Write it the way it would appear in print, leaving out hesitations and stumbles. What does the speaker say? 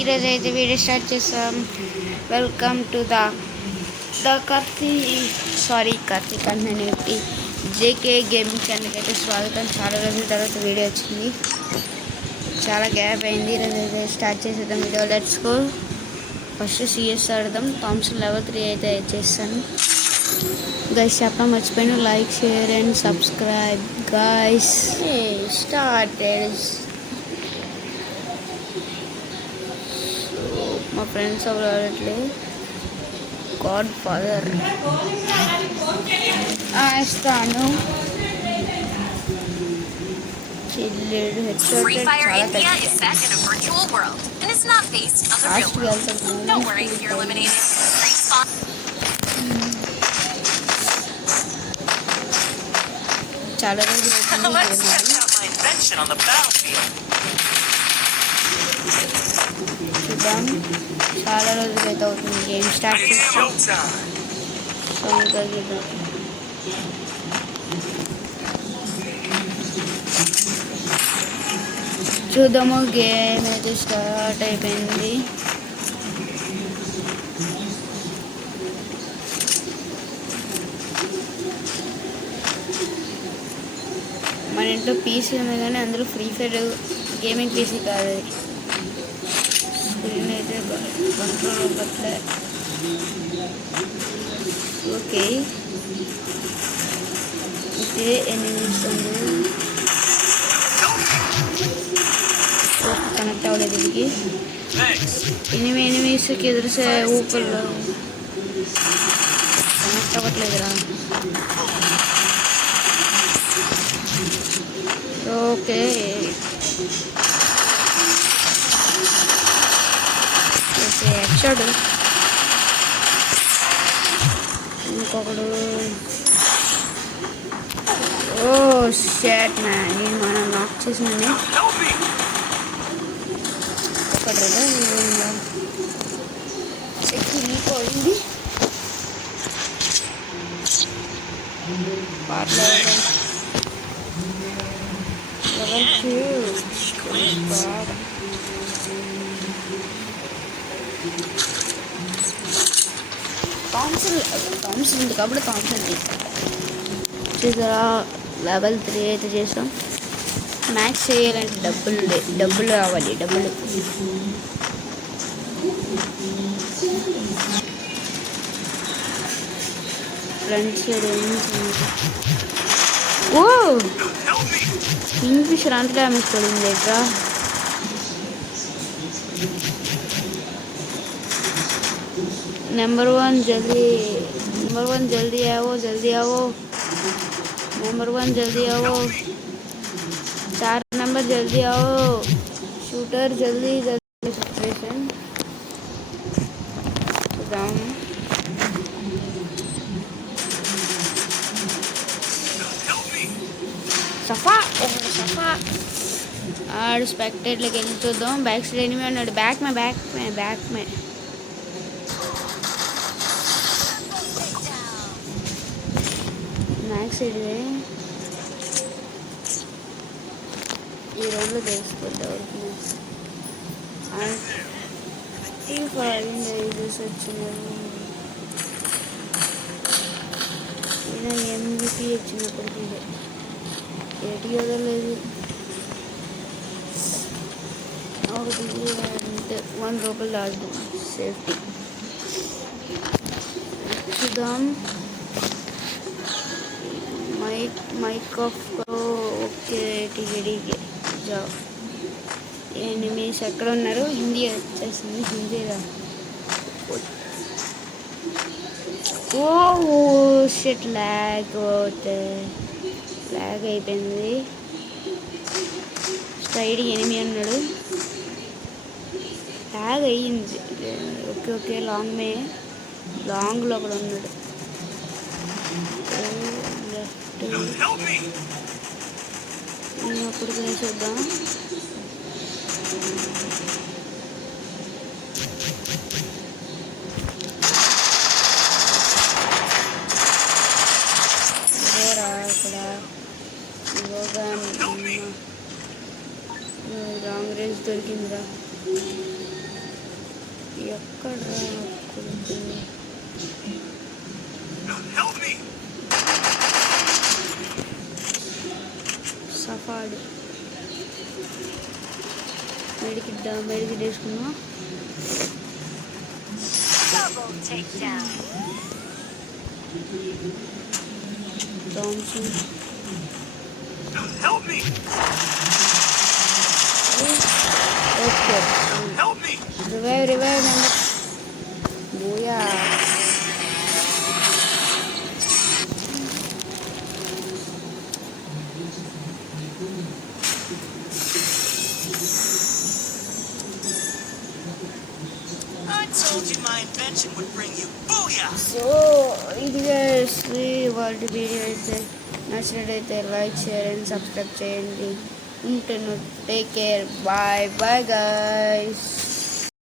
ఈరోజు అయితే video start చేస్తాం. వెల్కమ్ టు కార్తీక్ అన్నటి జేకే గేమింగ్ ఛానల్కి అయితే స్వాగతం. చాలా రోజుల తర్వాత వీడియో వచ్చింది, చాలా గ్యాప్ అయింది. ఈరోజు అయితే స్టార్ట్ చేసేద్దాం video. Let's go. First CS ఆడదాం. థామ్సన్ లెవెల్ 3 అయితే చేస్తాను. గైస్ చెప్పడం మర్చిపోయాను, like share and subscribe guys. Started. మా ఫ్రెండ్స్ ఎవరు ఆడట్లేదు. గాడ్ ఫాదర్ ఇస్తాను. చిల్లుడు హెడ్షాట్ చాలా చాలా రోజులు చూద్దాం. చాలా రోజులు అయితే అవుతుంది గేమ్ స్టార్ట్ చేస్తాం. చూద్దాము. గేమ్ అయితే స్టార్ట్ అయిపోయింది. మన ఇంట్లో పీసీ ఉంది కానీ అందులో ఫ్రీ ఫైర్ గేమింగ్ పీసీ కాదు. స్క్రీన్ అయితే కంట్రోల్ అవ్వట్లే. ఓకే, ఇదే ఎనిమిస్ కనెక్ట్ అవ్వలేదు. ఇది ఎనిమిస్కి ఎదురుసే ఊపర్లో కనెక్ట్ అవ్వట్లేదురా. Okay, headshot. ఇంకొకడు షాట్ మ్యాన్. నేను మనం నాక్ చేసినాను. ఒకటి చెక్కి పోయింది. థామ్సన్ ఉంది కాబట్టి థామ్సన్ చూసారా. లెవెల్ 3 అయితే చేసాం. మ్యాక్స్ చేయాలంటే డబ్బులు రావాలి. డబ్బులు ఫ్రంట్ సైడ్ కింగ్ ఫిషర్ అంత డ్యామేజ్ పడింది ఎట్రా. नंबर 1 जल्दी आओ. नंबर 1 जल्दी आओ. 4 नंबर जल्दी आओ. शूटर जल्दी सिचुएशन सफा और स्पेक्टेड लेके చూద్దాం. బ్యాక్ సైడ్ ఎనిమి ఉన్నాడు. बैक में మ్యాక్స్ ఇదే ఈ రౌండ్లో తెలుసుకుంటారు. వచ్చినారు. ఈయన MVP వచ్చినప్పటికీ ఏటి వదలలేదు. ఒకటి అంటే ₹1 లాస్ట్ సేఫ్టీ. చూద్దాం. माइक ऑफ करो. ओके, ठीक है जाओ. एनिमीस ఎక్కడ ఉన్నారు? హిందీ వచ్చేసింది. హిందీలో షిట్ ల్యాగ్ అయిపోయింది. స్ట్రైడ్ ఎనిమి అన్నాడు. ల్యాగ్ అయ్యింది. ఓకే లాంగ్లో ఒకడు ఉన్నాడు. అప్పుడు చూద్దాం. అక్కడ రాంగ్ రేంజ్ దొరికిందిరా. ఎక్కడ సఫాడు మెడికిట్ వేసుకున్నా. Thompson okay revive booyah. So ఇది వాళ్ళ వీడియో అయితే నచ్చినట్టయితే లైక్ షేర్ అండ్ సబ్స్క్రైబ్ చేయండి. ఉంటున్నాను. Take care. Bye bye guys.